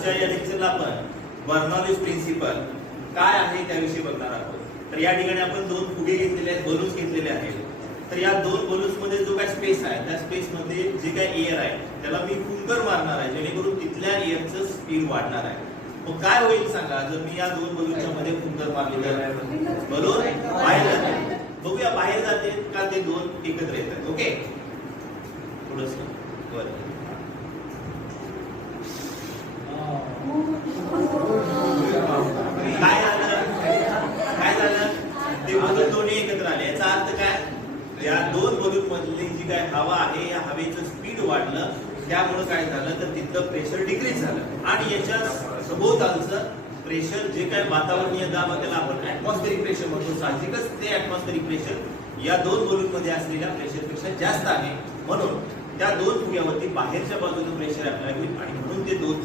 आजच्या या लेक्चरला आपण बर्नौलीज प्रिन्सिपल काय आहे त्याविषयी बघणार आहोत. तर या ठिकाणी आपण दोन फुगे घेतलेले आहेत, बलून्स घेतलेले आहेत. तर या दोन बलून्स मध्ये जो काय स्पेस आहे त्या स्पेस मध्ये जे काय एअर आहे त्याला मी फुंकर मारणार आहे, जेणेकरून तिथल्या एअरचं स्पीड वाढणार आहे. मग काय होईल सांगा, जर मी या दोन बलूनच्या मध्ये फुंकर मारली तर बलून बाहेर जाते. बघूया बाहेर जाते का ते दोन एकत्र येतात. ओके, थोडस बरं. काय झालं ते बलून दोन्ही एकत्र आले. याचा अर्थ काय, या दोन बलून मधली जी काय हवा आहे या हवेचं स्पीड वाढलं, त्यामुळे काय झालं तर तिथलं प्रेशर डिक्रीज झालं आणि याच्या सभोवतालचं प्रेशर जे काय वातावरणीय दाब त्याला आपण ऍटमॉस्फेरिक प्रेशर म्हणतो. साहजिकच ते ऍटमॉस्फेरिक प्रेशर या दोन बलून मध्ये असलेल्या प्रेशर पेक्षा जास्त आहे, म्हणून त्या दोन फुग्यावरती बाहेरच्या बाजूने प्रेशर अप्लाय होईल आणि म्हणून ते दोन